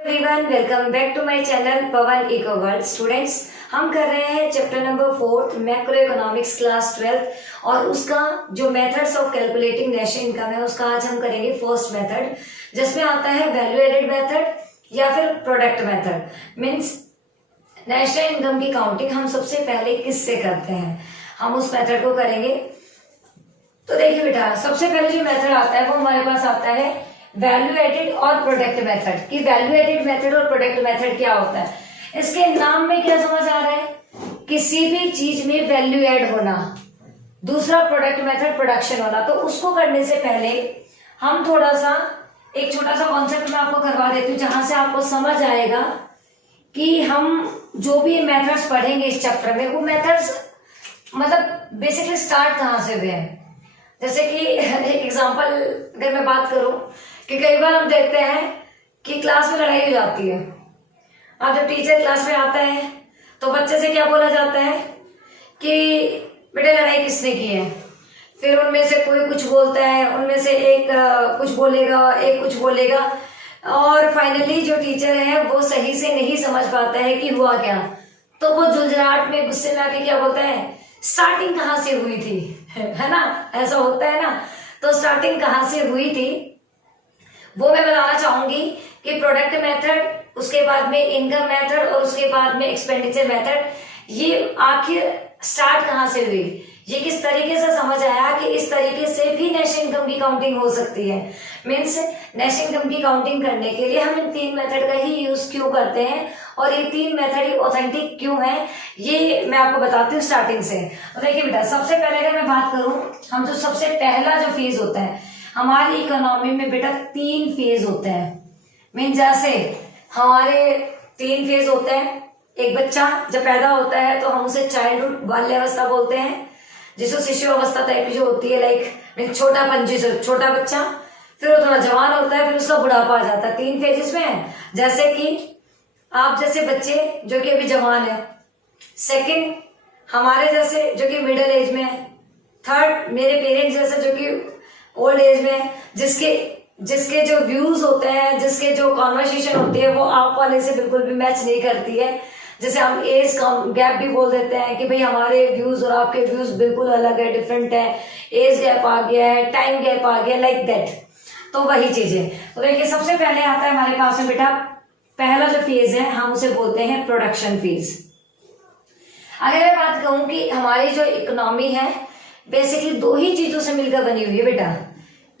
Everyone, welcome back to my channel Pawan eco world. Students, हम कर रहे हैं chapter number 4 macro economics class 12 और उसका जो methods of calculating national income है उसका आज हम करेंगे फर्स्ट मेथड, जिसमें आता है वैल्यू एडेड मेथड या फिर product method. Means national income की काउंटिंग हम सबसे पहले किससे करते हैं, हम उस मेथड को करेंगे। तो देखिए बेटा, सबसे पहले जो मेथड आता है वो हमारे पास आता है वैल्यू एडेड और प्रोडक्ट मेथड। कि वैल्यू एडेड मेथड और प्रोडक्ट मेथड क्या होता है, इसके नाम में क्या समझ आ रहा है, किसी भी चीज में वैल्यू ऐड होना। दूसरा प्रोडक्ट मेथड प्रोडक्शन होना। तो उसको करने से पहले हम थोड़ा सा एक छोटा सा कॉन्सेप्ट मैं आपको करवा देती हूँ, जहां से आपको समझ आएगा कि हम जो भी मेथड्स पढ़ेंगे इस चैप्टर में वो मेथड्स मतलब बेसिकली स्टार्ट कहाँ से हुए हैं। जैसे कि एग्जांपल अगर मैं बात करूं कि कई बार हम देखते हैं कि क्लास में लड़ाई हो जाती है। अब जब टीचर क्लास में आता है तो बच्चे से क्या बोला जाता है कि बेटे लड़ाई किसने की है। फिर उनमें से कोई कुछ बोलता है, उनमें से एक कुछ बोलेगा, एक कुछ बोलेगा, और फाइनली जो टीचर है वो सही से नहीं समझ पाता है कि हुआ क्या। तो वो झुंझलाहट में गुस्से में आके क्या बोलता है, स्टार्टिंग कहाँ से हुई थी, है ना, ऐसा होता है ना। तो स्टार्टिंग कहाँ से हुई थी वो मैं बताना चाहूंगी कि प्रोडक्ट मेथड, उसके बाद में इनकम मेथड और उसके बाद में एक्सपेंडिचर मेथड, ये आखिर स्टार्ट कहाँ से हुई, ये किस तरीके से समझ आया कि इस तरीके से भी नेशनल इनकम की काउंटिंग हो सकती है। मीन्स नेशनल इनकम की काउंटिंग करने के लिए हम इन तीन मेथड का ही यूज क्यों करते हैं और ये तीन मेथड ही ऑथेंटिक क्यों है, ये मैं आपको बताती हूँ स्टार्टिंग से। तो देखिए बेटा, सबसे पहले अगर मैं बात करूं, हम जो सबसे पहला जो फेज होता है हमारी इकोनॉमी में बेटा, तीन फेज होते हैं। मीन जैसे हमारे तीन फेज होते हैं। एक बच्चा जब पैदा होता है तो हम उसे चाइल्डहुड बाल्यावस्था बोलते हैं, जिसको शिशु अवस्था टाइप की जो होती है, लाइक छोटापन, जिसे छोटा बच्चा। फिर वो थोड़ा जवान होता है, फिर उसका बुढ़ापा आ जाता है। तीन फेजेस में है। जैसे कि आप जैसे बच्चे जो कि अभी जवान है, सेकंड हमारे जैसे जो कि मिडिल एज में है, थर्ड मेरे पेरेंट्स जैसे जो कि ओल्ड एज में है, जिसके जो व्यूज होते हैं, जिसके जो कॉन्वर्सेशन होती है वो आप वाले से बिल्कुल भी मैच नहीं करती है। जैसे हम एज गैप भी बोल देते हैं कि भाई हमारे व्यूज और आपके व्यूज बिल्कुल अलग है, डिफरेंट है, एज गैप आ गया है, टाइम गैप आ गया, लाइक दैट। तो वही चीजें। तो देखिए, सबसे पहले आता है हमारे पास में बेटा, पहला जो फेज है हम उसे बोलते हैं प्रोडक्शन फेज। अगर मैं बात कहूं कि हमारी जो इकोनॉमी है बेसिकली दो ही चीजों से मिलकर बनी हुई है बेटा।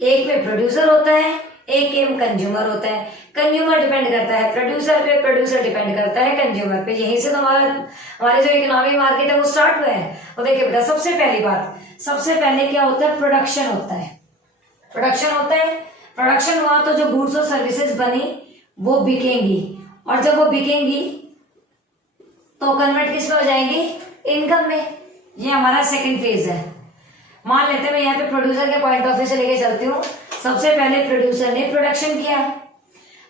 एक में प्रोड्यूसर होता है, एक में कंज्यूमर होता है। कंज्यूमर डिपेंड करता है प्रोड्यूसर पे, प्रोड्यूसर डिपेंड करता है कंज्यूमर पे। यहीं से तो हमारे जो इकोनॉमी मार्केट है वो स्टार्ट हुआ है। तो देखिए बेटा, सबसे पहली बात, सबसे पहले क्या होता है, प्रोडक्शन होता है। प्रोडक्शन होता है, प्रोडक्शन हुआ तो जो गुड्स और सर्विसेज बनी वो बिकेंगी, और जब वो बिकेंगी तो कन्वर्ट किस में हो जाएंगी, इनकम में। ये हमारा सेकंड फेज है। मान लेते हैं मैं यहाँ पे प्रोड्यूसर के पॉइंट ऑफ व्यू से लेके चलती हूँ। सबसे पहले प्रोड्यूसर ने प्रोडक्शन किया,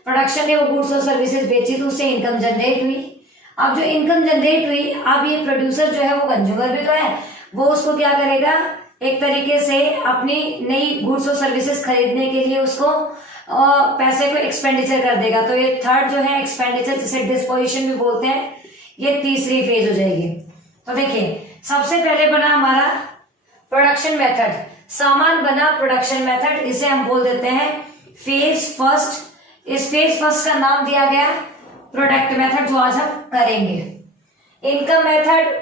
प्रोडक्शन ने वो गुड्स और सर्विसेज बेची तो उससे इनकम जनरेट हुई। अब जो इनकम जनरेट हुई, अब ये प्रोड्यूसर जो है वो कंज्यूमर भी तो है, वो उसको क्या करेगा, एक तरीके से अपनी नई गुड्स और सर्विसेज खरीदने के लिए उसको पैसे को एक्सपेंडिचर कर देगा। तो ये थर्ड जो है एक्सपेंडिचर, जिसे डिस्पोजिशन भी बोलते हैं, ये तीसरी फेज हो जाएगी। तो देखिए, सबसे पहले बना हमारा प्रोडक्शन मेथड, सामान बना प्रोडक्शन मेथड, इसे हम बोल देते हैं फेज फर्स्ट। इस फेज फर्स्ट का नाम दिया गया प्रोडक्ट मेथड, जो आज हम करेंगे। इनकम मेथड,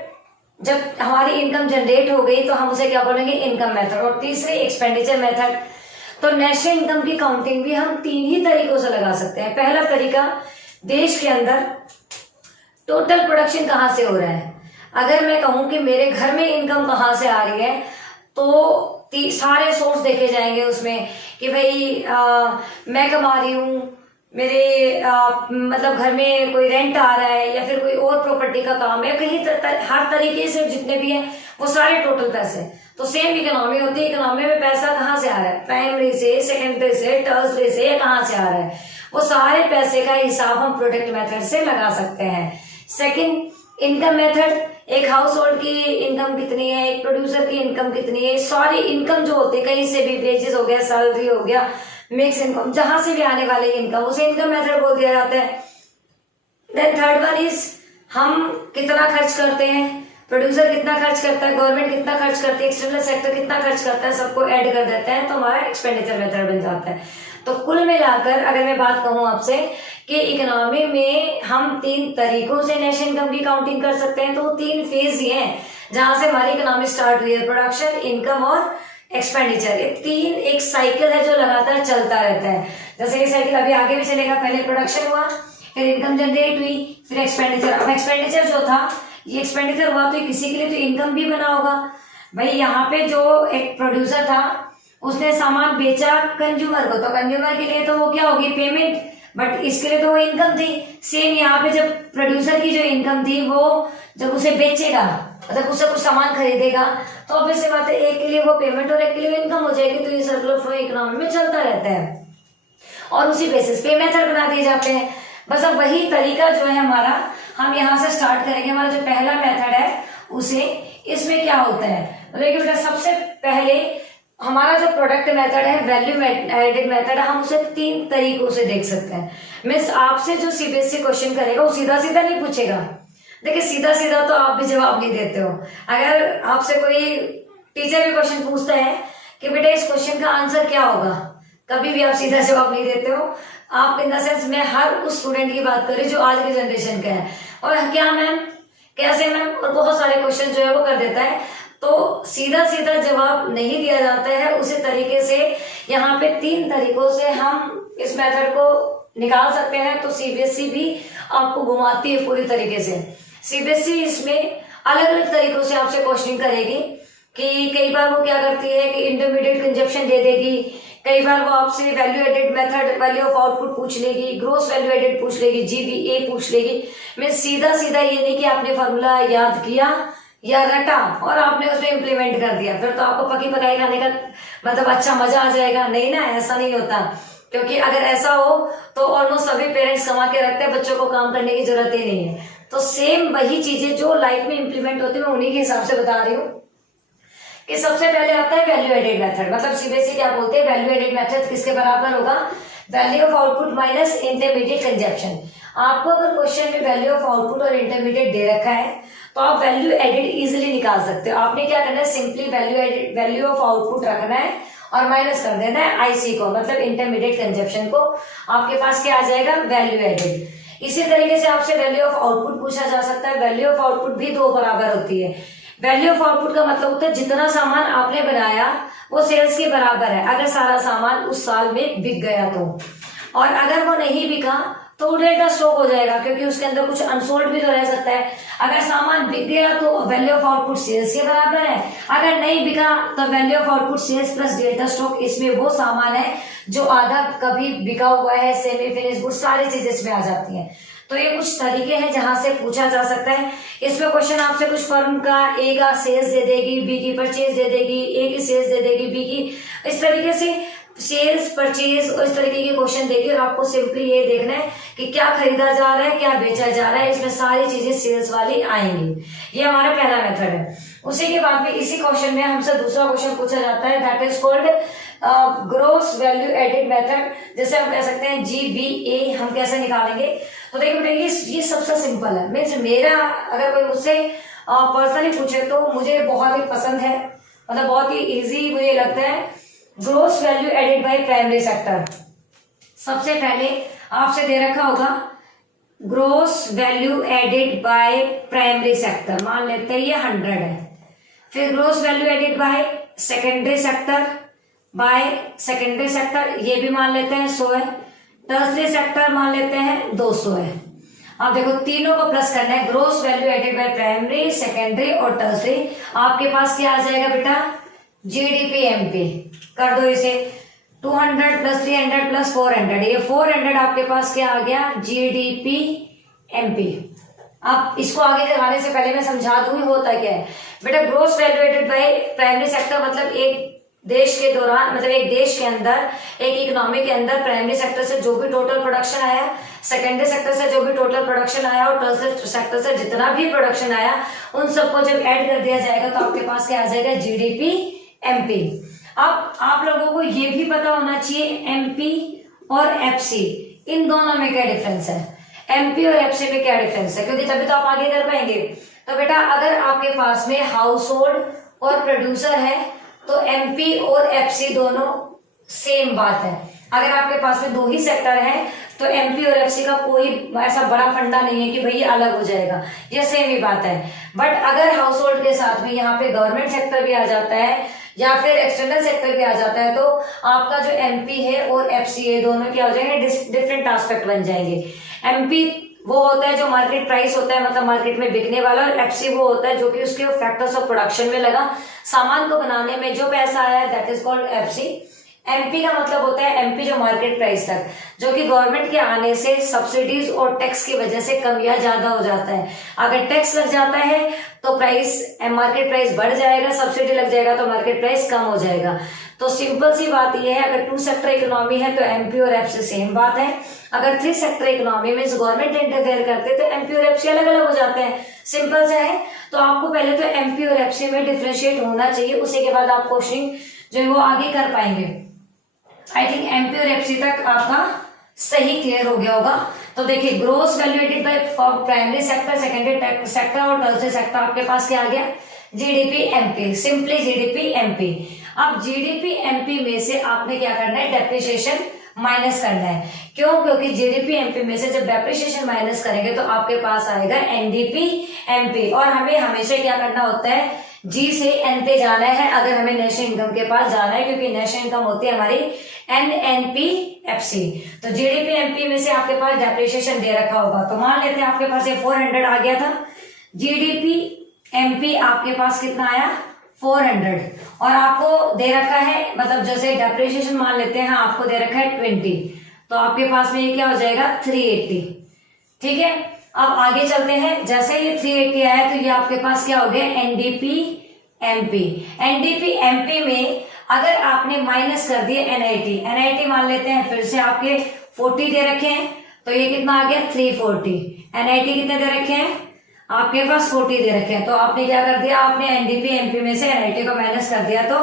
जब हमारी इनकम जनरेट हो गई तो हम उसे क्या बोलेंगे, इनकम मेथड। और तीसरी एक्सपेंडिचर मेथड। तो नेशनल इनकम की काउंटिंग भी हम तीन ही तरीकों से लगा सकते हैं। पहला तरीका, देश के अंदर टोटल प्रोडक्शन कहाँ से हो रहा है। अगर मैं कहूं कि मेरे घर में इनकम कहाँ से आ रही है, तो सारे सोर्स देखे जाएंगे उसमें कि भाई मैं कमा रही हूँ, मेरे मतलब घर में कोई रेंट आ रहा है या फिर कोई और प्रॉपर्टी का काम है, कहीं हर तरीके से जितने भी हैं वो सारे टोटल पैसे। तो सेम इकोनॉमी होती है, इकोनॉमी में पैसा कहाँ से आ रहा है, प्राइमरी से, सेकेंडरी से, टर्सरी से, कहाँ से आ रहा है, वो सारे पैसे का हिसाब हम प्रोडक्ट मेथड से लगा सकते हैं। सेकंड, इनकम मेथड, एक हाउस होल्ड की इनकम कितनी है, एक प्रोड्यूसर की इनकम कितनी है, सारी इनकम जो होती है कहीं से भी, वेजेस हो गया, सैलरी हो गया, मिक्स इनकम, जहां से भी आने वाले इनकम उसे इनकम मेथड बोल दिया जाता है। देन थर्ड वन इज हम कितना खर्च करते हैं, प्रोड्यूसर कितना खर्च करता है, गवर्नमेंट कितना खर्च करती है, एक्सटर्नल सेक्टर कितना खर्च करता है, सबको ऐड कर देते हैं तो हमारा एक्सपेंडिचर मेथड बन जाता है। तो कुल मिलाकर अगर मैं बात कहूं आपसे कि इकोनॉमी में हम 3 तरीकों से नेशनल इनकम की काउंटिंग कर सकते हैं, तो वो 3 फेज ही हैं जहां से हमारी इकोनॉमी स्टार्ट हुई है, प्रोडक्शन, इनकम और एक्सपेंडिचर। ये 3 एक साइकिल है जो लगातार चलता रहता है। जैसे ये साइकिल अभी आगे भी चलेगा, पहले प्रोडक्शन हुआ, फिर इनकम जनरेट हुई, फिर एक्सपेंडिचर। अब एक्सपेंडिचर जो था, ये एक्सपेंडिचर हुआ तो किसी के लिए तो इनकम भी बना होगा भाई। यहाँ पे जो एक प्रोड्यूसर था उसने सामान बेचा कंज्यूमर को, तो कंज्यूमर के लिए तो वो क्या होगी, पेमेंट, बट इसके लिए तो वो इनकम थी। सेम यहाँ पे जब प्रोड्यूसर की जो इनकम थी वो जब उसे बेचेगा, मतलब उससे कुछ सामान खरीदेगा, तो ऑब्वियसली बात है एक के लिए वो पेमेंट और एक के लिए इनकम हो जाएगी। तो ये सर्कुलर फ्लो इकोनॉमी में चलता रहता है और उसी बेसिस पे मेथड बना दिए जाते हैं। बस अब वही तरीका जो है हमारा, हम यहाँ से स्टार्ट करेंगे। हमारा जो पहला मेथड है उसे, इसमें क्या होता है, देखिए बेटा सबसे पहले हमारा जो प्रोडक्ट मेथड है, वैल्यू एडेड मेथड है, हम उसे 3 तरीकों से देख सकते हैं। मीन्स आपसे जो सीबीएसई क्वेश्चन करेगा वो सीधा सीधा नहीं पूछेगा। देखिए सीधा सीधा तो आप भी जवाब नहीं देते हो। अगर आपसे कोई टीचर भी क्वेश्चन पूछता है कि बेटा इस क्वेश्चन का आंसर क्या होगा, कभी भी आप सीधा जवाब नहीं देते हो। आप इन द सेंस, मैं हर उस स्टूडेंट की बात कर रही हूँ जो आज के जनरेशन का है, और क्या मैम, कैसे मैम, और बहुत सारे क्वेश्चन जो है वो कर देता है। तो सीधा सीधा जवाब नहीं दिया जाता है। उसी तरीके से यहाँ पे 3 तरीकों से हम इस मेथड को निकाल सकते हैं। तो सीबीएसई भी आपको घुमाती है पूरी तरीके से। सीबीएसई इसमें अलग अलग तरीकों से आपसे क्वेश्चनिंग करेगी कि कई बार वो क्या करती है कि इंटरमीडिएट कंजप्शन दे देगी, कई बार वो आपसे value added method, value of output पूछ लेगी, ग्रोस वैल्यू एडेड पूछ लेगी, जीबीए पूछ लेगी। मैं सीधा सीधा ये नहीं कि आपने फॉर्मूला याद किया या रटा और आपने उसमें इम्प्लीमेंट कर दिया, फिर तो आपको पकी पकाई खाने का मतलब अच्छा मजा आ जाएगा। नहीं ना, ऐसा नहीं होता। क्योंकि अगर ऐसा हो तो ऑलमोस्ट सभी पेरेंट्स कमा के रखते हैं, बच्चों को काम करने की जरूरत ही नहीं है। तो सेम वही चीजें जो लाइफ में इम्प्लीमेंट होती है, मैं उन्हीं के हिसाब से बता रही हूँ। कि सबसे पहले आता है वैल्यू एडेड मेथड। मतलब सीबीएसई क्या बोलते हैं, वैल्यू एडेड मेथड किसके बराबर होगा, value of output minus intermediate consumption. आपको अगर क्वेश्चन में वैल्यू ऑफ आउटपुट और इंटरमीडिएट दे रखा है तो आप वैल्यू एडेड इजीली निकाल सकते हो। आपने क्या करना है, सिंपली वैल्यू ऑफ आउटपुट रखना है और माइनस कर देना है आईसी को, मतलब इंटरमीडिएट कंजप्शन को। आपके पास क्या आ जाएगा, वैल्यू एडेड। इसी तरीके से आपसे वैल्यू ऑफ आउटपुट पूछा जा सकता है। वैल्यू ऑफ आउटपुट भी 2 बराबर होती है। वैल्यू ऑफ आउटपुट का मतलब होता है जितना सामान आपने बनाया वो सेल्स के बराबर है, अगर सारा सामान उस साल में बिक गया तो। और अगर वो नहीं बिका तो डेटा स्टॉक हो जाएगा, क्योंकि उसके अंदर कुछ अनसोल्ड भी तो रह सकता है। अगर सामान बिक गया तो वैल्यू ऑफ आउटपुट सेल्स के बराबर है, अगर नहीं बिका तो value of output sales plus data stock. इसमें वो सामान है जो आधा कभी बिका हुआ है, सेमी फिनिश गुड, सारी चीजें इसमें आ जाती हैं। तो ये कुछ तरीके हैं जहां से पूछा जा सकता है। इसमें क्वेश्चन आपसे कुछ फर्म का ए का सेल्स दे देगी, बी की परचेज दे देगी, ए की सेल्स दे देगी, बी की, इस तरीके से सेल्स परचेज और इस तरीके के क्वेश्चन देगी। और आपको सिंपली ये देखना है कि क्या खरीदा जा रहा है, क्या बेचा जा रहा है, इसमें सारी चीजें सेल्स वाली आएंगी। ये हमारा पहला मेथड है। उसी के बाद में इसी क्वेश्चन में हमसे दूसरा क्वेश्चन पूछा जाता है, that is called gross value added method. जैसे हम कह सकते हैं जीबीए, हम कैसे निकालेंगे। तो देखो बेटा ये सबसे सिंपल है। मीन्स मेरा अगर कोई मुझसे पर्सनली पूछे तो मुझे बहुत ही पसंद है, मतलब बहुत ही इजी मुझे लगता है, gross value added by primary sector. सबसे पहले आपसे दे रखा होगा gross value added by primary sector, मान लेते हैं ये 100 है। फिर gross value added by secondary sector, ये भी मान लेते हैं 100 है। टर्सरी सेक्टर मान लेते हैं 200 है। अब देखो तीनों को प्लस करना है, gross value added by primary, secondary और टर्सरी। आपके पास क्या आ जाएगा बेटा, जीडीपी एमपी। कर दो इसे, 200 प्लस 300 प्लस 400, ये 400 आपके पास क्या आ गया, जीडीपी एमपी। अब इसको आगे करवाने से पहले मैं समझा दूंगी होता क्या है बेटा। Gross value added by primary sector मतलब एक देश के दौरान, मतलब एक देश के अंदर, एक इकोनॉमी के अंदर प्राइमरी सेक्टर से जो भी टोटल प्रोडक्शन आया, सेकेंडरी सेक्टर से जो भी टोटल प्रोडक्शन आया और टर्सरी सेक्टर से जितना भी प्रोडक्शन आया, उन सबको जब ऐड कर दिया जाएगा तो आपके पास क्या आ जाएगा, जीडीपी एमपी। अब आप लोगों को ये भी पता होना चाहिए एमपी और एफसी इन दोनों में क्या डिफरेंस है, एमपी और एफसी में क्या डिफरेंस है, क्योंकि तभी तो आप आगे कर पाएंगे। तो बेटा अगर आपके पास में हाउस होल्ड और प्रोड्यूसर है तो एमपी और एफसी दोनों सेम बात है। अगर आपके पास में दो ही सेक्टर है तो एमपी और एफसी का कोई ऐसा बड़ा फंडा नहीं है कि भाई ये अलग हो जाएगा, ये सेम ही बात है। बट अगर हाउस होल्ड के साथ में यहाँ पे गवर्नमेंट सेक्टर भी आ जाता है या फिर एक्सटर्नल सेक्टर भी आ जाता है तो आपका जो एमपी है और एफसी है दोनों क्या हो जाएंगे, डिफरेंट एस्पेक्ट बन जाएंगे। एमपी वो होता है जो मार्केट प्राइस होता है, मतलब मार्केट में बिकने वाला, और एफसी वो होता है जो कि उसके फैक्टर्स ऑफ प्रोडक्शन में लगा, सामान को बनाने में जो पैसा आया that is called FC. MP का मतलब होता है एमपी जो मार्केट प्राइस तक, जो कि गवर्नमेंट के आने से सब्सिडीज और टैक्स की वजह से कम या ज्यादा हो जाता है। अगर टैक्स लग जाता है तो प्राइस मार्केट प्राइस बढ़ जाएगा, सब्सिडी लग जाएगा तो मार्केट प्राइस कम हो जाएगा। तो सिंपल सी बात यह है, अगर 2 सेक्टर इकोनॉमी है तो एमपी और एफसी सेम बात है। अगर 3 सेक्टर इकोनॉमी में गवर्नमेंट इंटरफेयर करते तो एमपी और एफसी अलग अलग हो जाते हैं, सिंपल सा है। तो आपको पहले तो एमपी और एफसी में डिफरेंशिएट होना चाहिए, उसी के बाद आप क्वेश्चन जो है वो आगे कर पाएंगे। आई थिंक एमपी और एफसी तक आपका सही क्लियर हो गया होगा। तो देखिए gross value added by primary sector, secondary sector और टर्शरी सेक्टर, आपके पास क्या आ गया, GDP MP, simply GDP MP. अब जीडीपी एमपी में से आपने क्या करना है, डेप्रिसिएशन माइनस करना है। क्यों, क्योंकि जीडीपी एमपी में से जब डेप्रिसिएशन माइनस करेंगे तो आपके पास आएगा एनडीपी एमपी, और हमें हमेशा क्या करना होता है, जी से एन पे जाना है अगर हमें नेशनल इनकम के पास जाना है, क्योंकि नेशनल इनकम होती है हमारी एनएनपी एफसी। तो जीडीपी एमपी में से आपके पास डेप्रिसिएशन दे रखा होगा, तो मान लेते हैं आपके पास ये 400 आ गया था, जीडीपी एमपी आपके पास कितना आया 400, और आपको दे रखा है, मतलब जैसे डेप्रिसिएशन मान लेते हैं आपको दे रखा है 20, तो आपके पास में ये क्या हो जाएगा 380। ठीक है, अब आगे चलते हैं। जैसे ये 380 आया तो ये आपके पास क्या हो गया, एनडीपी एमपी। एनडीपी एमपी में अगर आपने माइनस कर दिए एनआईटी, एनआईटी मान लेते हैं फिर से आपके 40 दे रखे हैं, तो ये कितना आ गया 340। एनआईटी कितने दे रखे हैं आपके पास 40 दे रखे हैं, तो आपने क्या कर दिया, आपने एनडीपी एमपी में से एनआईटी को माइनस कर दिया, तो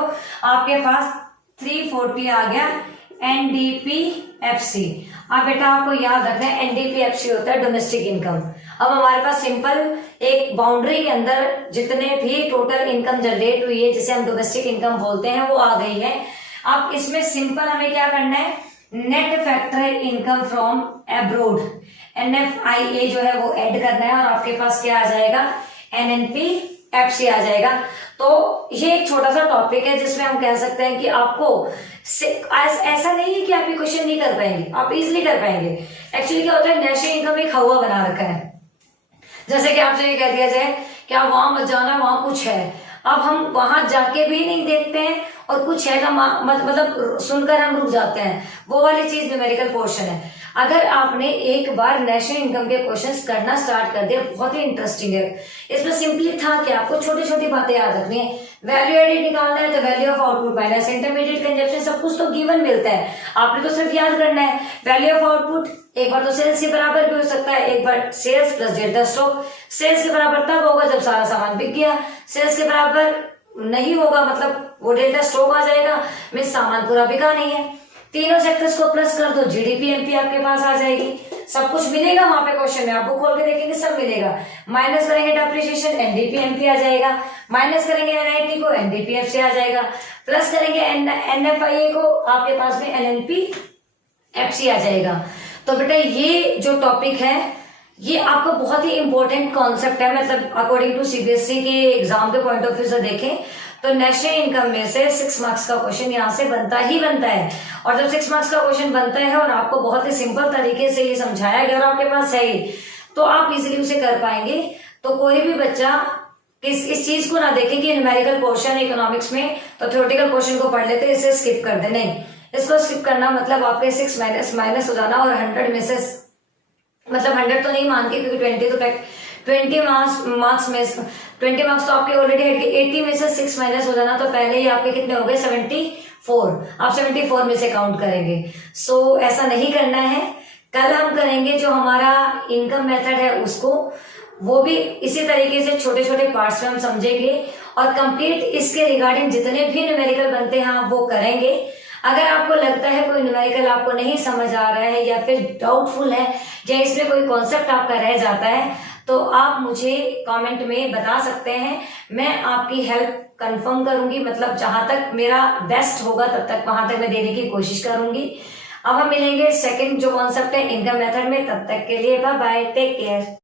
आपके पास 340 आ गया एनडीपी एफसी। अब बेटा आपको याद रखना है एनडीपी एफसी होता है डोमेस्टिक इनकम। अब हमारे पास सिंपल एक बाउंड्री के अंदर जितने भी टोटल इनकम जनरेट हुई है जिसे हम डोमेस्टिक इनकम बोलते हैं वो आ गई है। अब इसमें सिंपल हमें क्या करना है, net factor income from abroad NFIA जो है वो ऐड करना है, और आपके पास क्या आ जाएगा NNP FC आ जाएगा। तो ये एक छोटा सा टॉपिक है जिसमें हम कह सकते हैं कि आपको ऐसा नहीं है कि आप ये क्वेश्चन नहीं कर पाएंगे, आप इजिली कर पाएंगे। एक्चुअली क्या होता है, नेशनल इनकम एक हवा बना रखा है, जैसे कि आपसे ये कह दिया जाए कि आप वहां मत जाना, वहां कुछ है। अब हम वहां जाके भी नहीं देखते हैं और कुछ है का मतलब सुनकर हम रुक जाते हैं, वो वाली चीज न्यूमेरिकल पोर्शन है। अगर आपने एक बार नेशनल इनकम के क्वेश्चंस करना स्टार्ट कर दिया, बहुत ही इंटरेस्टिंग है। इसमें सिंपली था कि आपको छोटी छोटी बातें याद रखनी है। वैल्यू एडेड निकालना है तो value of output minus intermediate consumption, सब कुछ तो गिवन मिलता है, आपने तो सिर्फ याद करना है। वैल्यू ऑफ आउटपुट एक बार तो सेल्स के बराबर भी हो सकता है, एक बार sales plus data stock. Sales के बराबर तब होगा जब सारा सामान बिक गया, सेल्स के बराबर नहीं होगा मतलब वो डेटा स्टॉक आ जाएगा, में सामान पूरा बिका नहीं है। तीनों सेक्टर्स को प्लस कर दो, जीडीपी एमपी आपके पास आ जाएगी, सब कुछ मिलेगा वहां पे क्वेश्चन में, आप बुक खोल के देखेंगे सब मिलेगा। माइनस करेंगे डेप्रिसिएशन, एनडीपी एमपी आ जाएगा, माइनस करेंगे एनआईटी को, एनडीपी एफसी आ जाएगा, प्लस करेंगे एनएफआईए को, आपके पास में एनएनपी एफसी आ जाएगा। तो बेटा ये जो टॉपिक है ये आपको बहुत ही इंपॉर्टेंट कॉन्सेप्ट है, मतलब अकॉर्डिंग टू सीबीएसई के एग्जाम के पॉइंट ऑफ व्यू से देखें तो नेशनल इनकम में से 6 मार्क्स का क्वेश्चन यहाँ से बनता ही बनता है। और जब 6 मार्क्स का क्वेश्चन बनता है और आपको बहुत ही सिंपल तरीके से ये समझाया गया और आपके पास है ही, तो आप इजीली उसे कर पाएंगे। तो कोई भी बच्चा इस चीज को ना देखे कि न्यूमेरिकल पोर्शन इकोनॉमिक्स में तो थ्योरेटिकल क्वेश्चन को पढ़ लेते इसे स्किप कर दे, नहीं, इसको स्किप करना मतलब आपके 6 माइनस हो जाना, और 100 में से मतलब 100 तो नहीं मान के, क्योंकि 20 तो 20 मार्क्स में 20 मार्क्स तो आपके ऑलरेडी है कि 80 में से 6 माइनस हो जाना, तो पहले ही आपके कितने हो गए 74, आप 74 में से काउंट करेंगे। सो ऐसा नहीं करना है। कल हम करेंगे जो हमारा इनकम मेथड है उसको, वो भी इसी तरीके से छोटे छोटे पार्ट्स में हम समझेंगे और कंप्लीट इसके रिगार्डिंग जितने भी न्यूमेरिकल बनते हैं आप वो करेंगे। अगर आपको लगता है कोई न्यूमेरिकल आपको नहीं समझ आ रहा है या फिर डाउटफुल है या इसमें कोई कॉन्सेप्ट आपका रह जाता है तो आप मुझे कमेंट में बता सकते हैं। मैं आपकी हेल्प कंफर्म करूंगी, मतलब जहां तक मेरा बेस्ट होगा तब तक वहां तक मैं देने की कोशिश करूंगी। अब हम मिलेंगे सेकंड जो कॉन्सेप्ट है इनकम मेथड में, तब तक के लिए बाय बाय, टेक केयर।